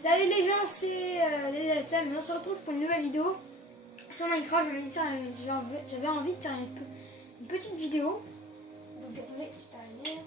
Salut les gens, c'est les Alexandres, on se retrouve pour une nouvelle vidéo sur Minecraft. J'avais envie de faire une petite vidéo. Donc attendez, je t'arrive.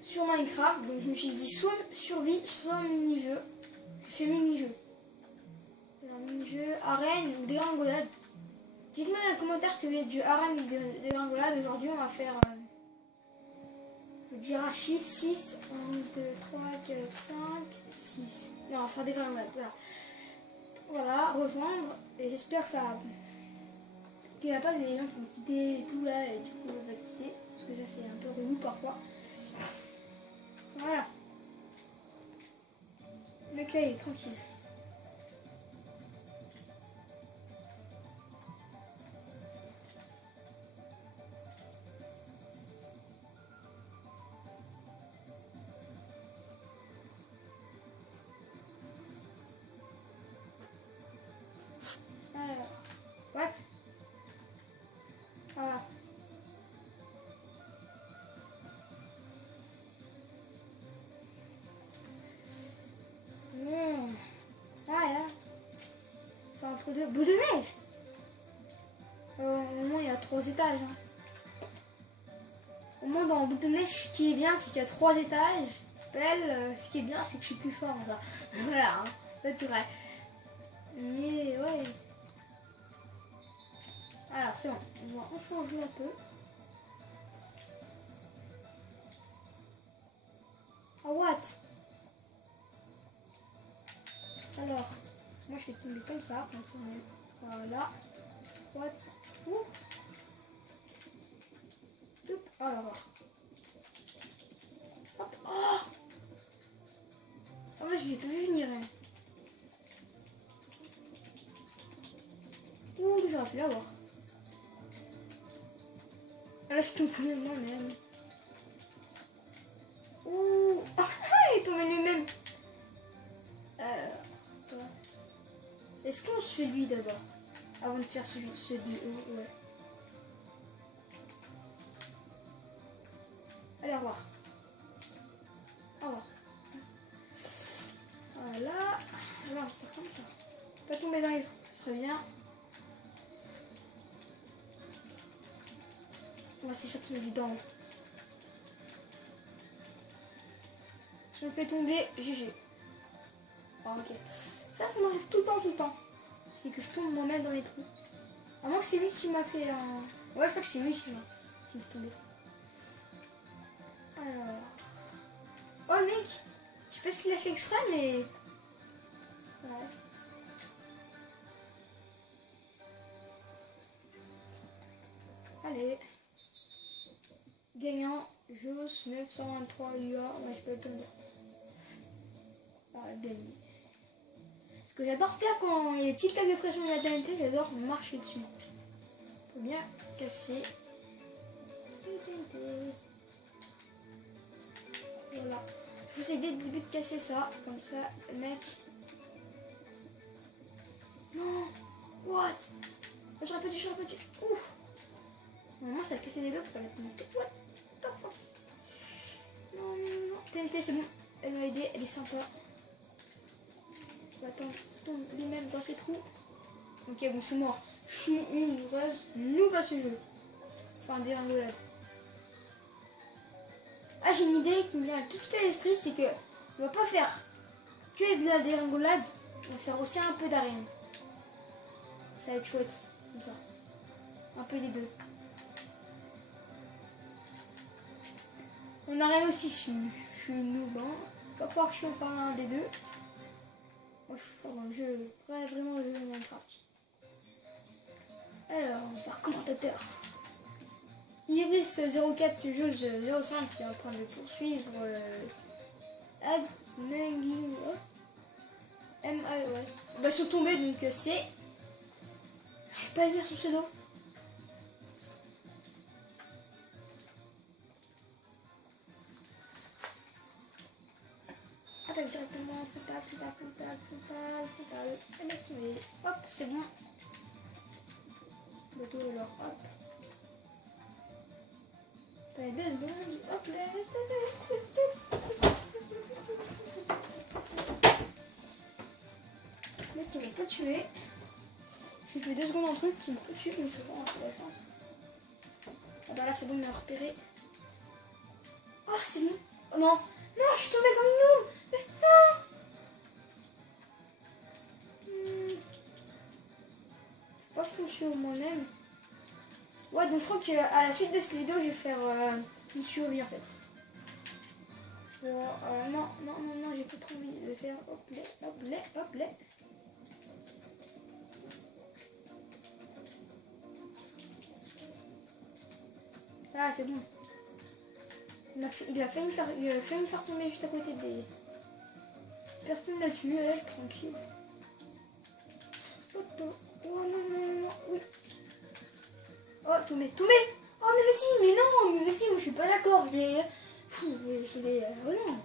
Sur Minecraft, donc je me suis dit soit survie, soit mini-jeu. Je fais mini-jeu. Alors mini-jeu, arène ou dégringolade. Dites-moi dans les commentaires si vous voulez du arène ou dégringolade. Aujourd'hui on va faire... je vais dire un chiffre 6, 1, 2, 3, 4, 5, 6. Non, on va faire des gringolades, voilà. Voilà, rejoindre. Et j'espère que ça... qu'il n'y a pas des gens qui vont quitter et tout là, et du coup on va quitter. Parce que ça c'est un peu relou parfois. Voilà. Le mec là il est tranquille. Alors, what? Voilà. Ah là, c'est entre deux. Boule de neige. Au moins il y a 3 étages. Hein. Au moins dans boule de neige, ce qui est bien, c'est qu'il y a 3 étages. Ce qui est bien, c'est que je suis plus fort en ça. Voilà, hein. C'est vrai. Mais ouais. Alors c'est bon, on va enfin jouer un peu. Oh what? Alors, moi je vais tomber comme ça on est... Voilà. What? Ouh. Toup. Alors. Hop. Oh, oh je l'ai pas vu venir. Hein. Ouh, j'aurais pu l'avoir. Là, je tombe quand même moi-même. Ouh, il est tombé lui-même. Est-ce qu'on se fait lui d'abord avant de faire celui du haut? Ouais. Allez, au revoir. Au revoir. Voilà. Alors, on va faire comme ça. Pas tomber dans les trous, ce serait bien. On va essayer de tomber d'en haut. Si on me fait tomber, GG. Ah, ok. Ça m'arrive tout le temps. C'est que je tombe moi-même dans les trous. À moins que c'est lui qui m'a fait un... Ouais, je crois que c'est lui qui m'a fait tomber. Alors... Oh, le mec! Je sais pas ce qu'il a fait exprès, mais... Ouais. Allez. Gagnant, Jos 923 UA. Ouais, je peux le tomber. Ah, gagné. Ce que j'adore faire quand il y a des petites plaques de pression de la TNT, j'adore marcher dessus. Faut bien casser. Voilà. Je vous ai dès le début de casser ça. Comme ça, le mec. Non! What? J'aurais pas dû. Ouf! Normalement, ça a cassé des blocs pour la TNT. What the fuck? Non. TNT, c'est bon. Elle m'a aidé, elle est sympa. Attends, je tombe lui-même dans ces trous. Ok, bon, c'est mort. Je suis une noob à ce jeu. Enfin, des dégringolade. Ah, j'ai une idée qui me vient tout de suite à l'esprit, c'est que on va pas faire que de la dégringolade, on va faire aussi un peu d'arène. Ça va être chouette, comme ça. Un peu des deux. En arène aussi, je suis noob. Hein. Pas croire que je suis enfin un des deux. Moi, je suis fort dans le jeu, vraiment le jeu de Minecraft. Alors, on va faire commentateur. Iris04 Jose 05 qui est en train de poursuivre Agmengi. Ouais. Bah, ils sont tombés donc c'est. Je vais pas lire son pseudo. Attaque directement, frontal. Elle est activée. Hop, c'est bon. Bateau alors, hop. T'as 2 secondes, hop là. tuer. J'ai fait 2 secondes en truc qui me tue, mais c'est bon, ça va être. Ah bah là c'est bon, il m'a repéré. Ah c'est bon. Oh non, non, je suis tombée comme une noob. Mais non. Faut pas que je tombe sur moi-même. Ouais, donc je crois qu'à la suite de cette vidéo, je vais faire une survie en fait. Non, j'ai pas trop envie de faire hop là. Ah, c'est bon. Il a failli me faire tomber juste à côté des... Personne l'a tué, elle, tranquille. Oh non, oui. Oh, tombé. Oh, mais vas-y, moi je suis pas d'accord. Oh non.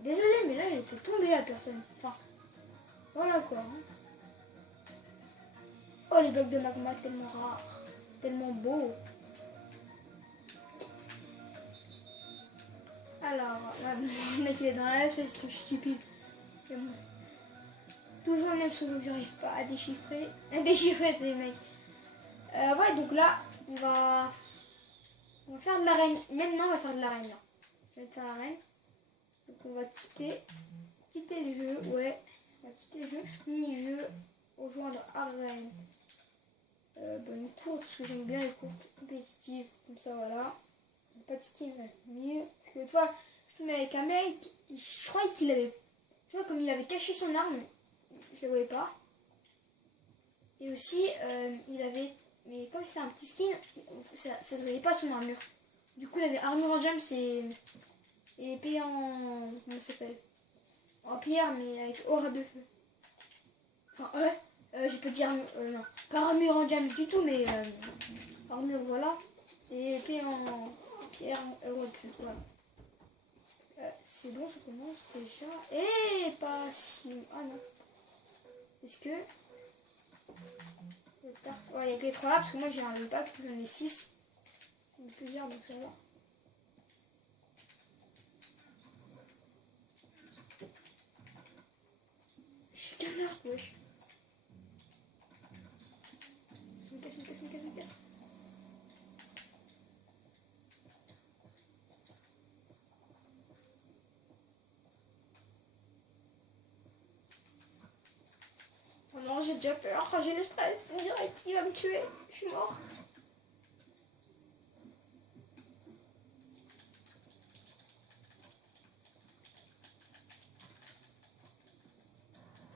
Désolé, mais là, il était tombé la personne. Enfin, voilà quoi. Oh, les blocs de magma, tellement rares. Tellement beaux. Alors, le mec il est dans la laisse, c'est tout stupide. Toujours le même pseudo que j'arrive pas à déchiffrer. Déchiffrer, c'est les mecs. Ouais, donc là, on va faire de l'arène. Maintenant, on va faire de l'arène là. Je vais faire l'arène. Donc, on va quitter le jeu. Ouais, on va quitter le jeu. Mini-jeu. Rejoindre arène. Une courte, parce que j'aime bien les courtes compétitives. Comme ça, voilà. Pas de skin, mieux. Parce que toi, je te mets avec un mec, je croyais qu'il avait. Tu vois, comme il avait caché son arme, je le voyais pas. Et aussi, il avait. Mais comme c'était un petit skin, ça se voyait pas son armure. Du coup, il avait armure en gems et épée en. Comment ça s'appelle? En pierre, mais avec aura de feu. Enfin, j'ai pas dit armure. Non, pas armure en gems du tout, mais armure, voilà. Et épée en pierre, aura de feu. Voilà. C'est bon, ça commence déjà. Et pas si. Ah non. Est-ce que. Ouais, il y a que les 3 là, parce que moi j'ai un pack, j'en ai 6. J'en ai plusieurs, donc ça va. Je suis qu'un arc, wesh. Je me casse. Oh non, j'ai déjà peur, j'ai le stress, direct, il va me tuer, je suis mort.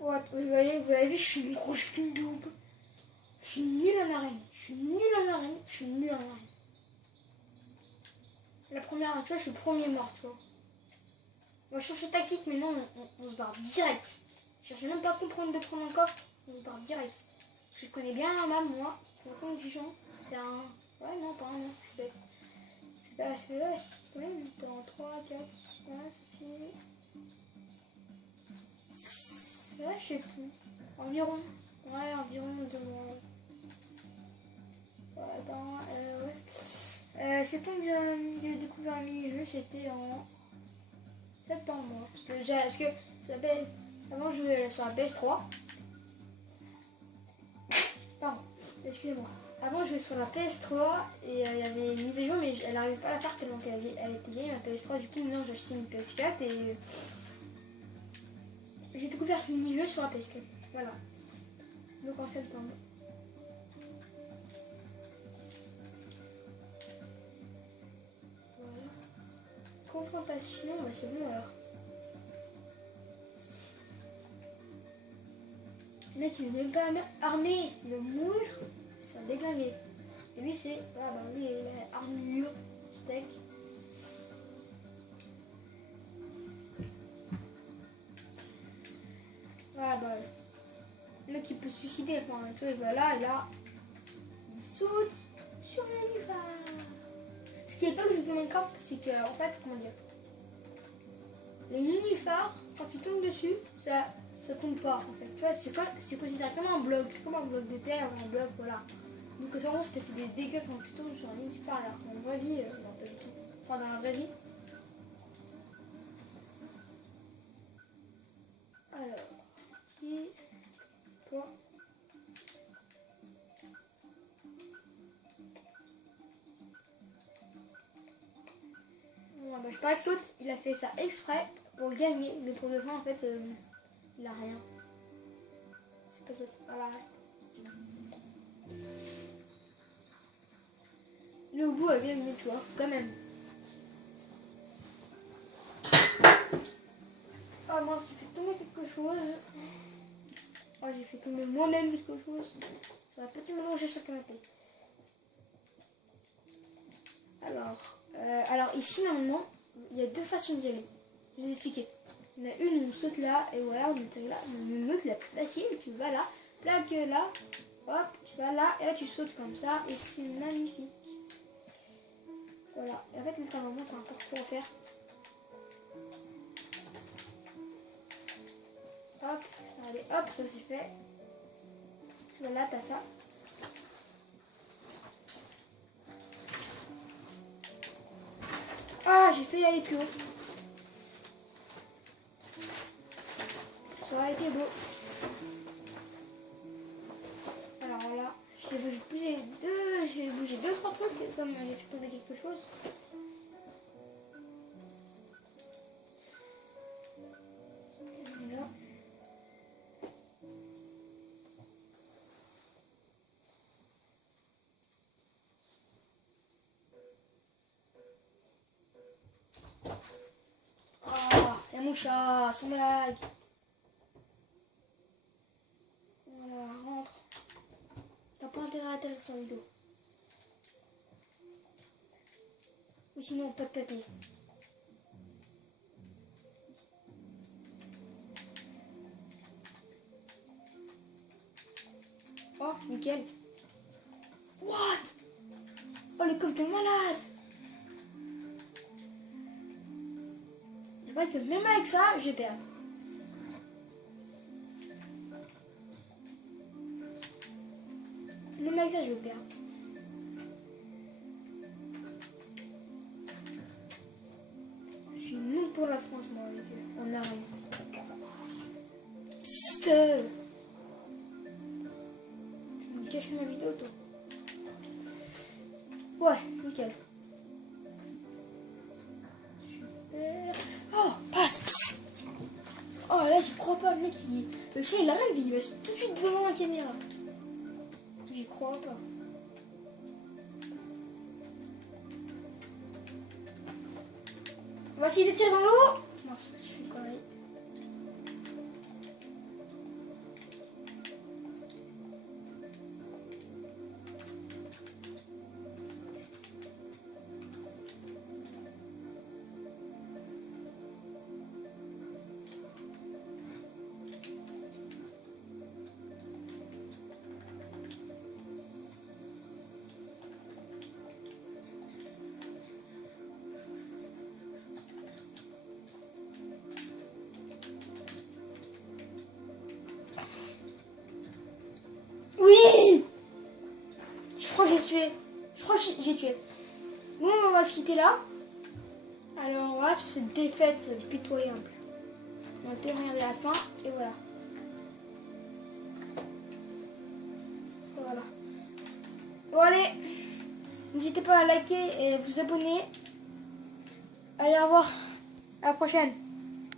Ouais, vous avez vu, je suis une grosse noob. Je suis nulle en arène, La première, tu vois, je suis le premier mort, tu vois. Moi, je cherche la tactique, mais non, on se barre direct. Je cherchais même pas à comprendre de prendre un coffre, on se barre direct. Parce que je connais bien la map, moi. Je me compte Dijon. C'est un. Ouais, non, pas un, non, je suis bête. Parce que là, c'est quand même dans 3, 4, voilà, c'est fini. Là, je sais plus. Environ. Ouais, environ de moi. Ouais, attends, ouais. C'est quand j'ai découvert un mini-jeu, c'était en septembre. Parce que avant, je jouais sur la PS3. Pardon, excusez-moi. Avant, je jouais sur la PS3 et il y avait une mise à jour, mais elle n'arrivait pas à la faire tellement qu'elle était vieille, ma PS3. Du coup, maintenant, j'ai acheté une PS4 et j'ai découvert ce mini-jeu sur la PS4. Voilà. Donc en septembre. Voilà. Confrontation, bah c'est bon alors. Le mec, il est même pas armé, le mouche, c'est un déglingué. Et lui, c'est. Ah bah lui, il a armure, steak. Ah bah. Le mec, il peut se suicider. Enfin, tu vois, il va là, et là. Il saute sur le nuage. Ce qui est pas logique de Minecraft, c'est que, en fait, comment dire. Les nénuphars, quand tu tombes dessus, ça tombe pas en fait. Tu vois, c'est considéré comme un bloc de terre, un bloc, voilà. Donc ça vraiment, ça fait des dégâts quand tu tombes sur un nénuphar, alors qu'en vraie vie, non pas du tout. Enfin, dans la vraie vie. Alors, petit point. Il paraît que l'autre, il a fait ça exprès pour gagner, mais pour de vrai, en fait, il a rien. C'est pas ça. Voilà. Le goût a bien gagné, tu vois, quand même. Oh mince, j'ai fait tomber quelque chose. Oh, j'ai fait tomber moi-même quelque chose. J'aurais pas dû me manger sur le canapé. Alors ici, normalement, il y a deux façons d'y aller. Je vais vous expliquer. Il y en a une où on saute là, et voilà, on est là. Une autre, la plus facile, tu vas là, plaque là, hop, tu vas là, et là tu sautes comme ça, et c'est magnifique. Voilà, et en fait, là, t'as vraiment un parcours à faire. Hop, allez, hop, ça c'est fait. Voilà, t'as ça. Ah, j'ai fait y aller plus haut. Ça aurait été beau. Alors là, j'ai bougé deux, trois trucs comme j'ai fait tomber quelque chose. Là. Ah, et mon chat, son blague. Voilà, rentre. T'as pas intérêt à atterrir sur le dos. Ou sinon, pas de tapis. Oh, nickel. What? Oh, le coffre de malade. C'est vrai que même avec ça, j'ai perdu. Même avec ça, je vais perdre. Je suis non pour la France, moi, avec eux. On arrive. Psst. Tu me caches ma vidéo, toi. Ouais, nickel. Super. Oh, passe. Psst. Oh, là, j'y crois pas. Le mec, le chien, il arrive, il va tout de suite devant la caméra. J'y crois pas. On va essayer de tirer dans l'eau. Mince, je fais une connerie. Oui! Je crois que j'ai tué. Je crois que j'ai tué. Bon, on va se quitter là. Alors, on va sur cette défaite pitoyable. On va terminer à la fin. Et voilà. Voilà. Bon, allez. N'hésitez pas à liker et vous abonner. Allez, au revoir. À la prochaine.